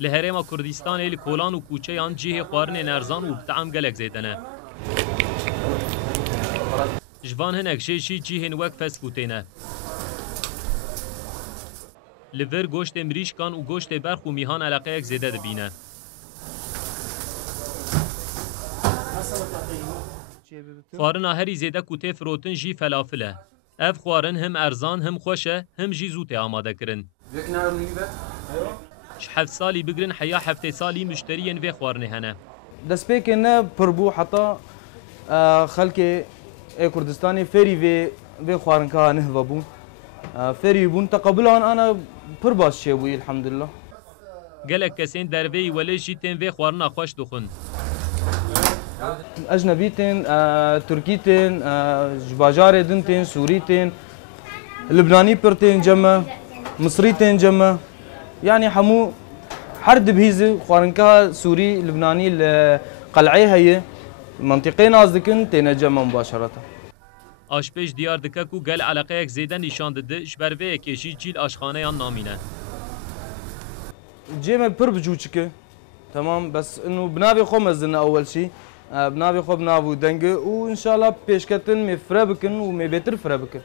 لهرما كردستان الكولان وكوچيان جيه خوارن نرزان وبتعم قلق زيدنا جوان هنك شيشي جيهن وك فسكوتينه لور گوشت مریشکان و گوشت برخ و میهان علاقه یک زیده دبینه خوارن هری زیده کوته فروتن جی فلافله اف خوارن هم ارزان هم خوشه هم جی زوته آماده کرن هفت سالی بگرن حیا هفته سالی مشترین و خوارنه هنه دست پیکنه پربو حتی خلک کردستانی فری و خوارن که نه بون فری بون تقبلان انا پرباس شبوی الحمد لله گلک کسین دروی ولی جیتن و خوارن خوش دخون اجنبیتن ترکیتن جباجار دنتن سوریتن لبناني برتين جمع مصريتين جمع يعني حمو حرد بهيزه خوارنكا سوري لبناني القلعه هي منطقين قصدكن تينا جمع مباشره آشپش دیار دکه کو گل علاقه یک زیده نشان داده جبر و کشی جیل آشخانه یا نامینه جيمه پر بجوچكه تمام بس انه بنابي خو مزلنا اول شيء بنابي خو بنابو دنگه وان شاء الله بيشكتن مي فربكن ومي بيتر فربكن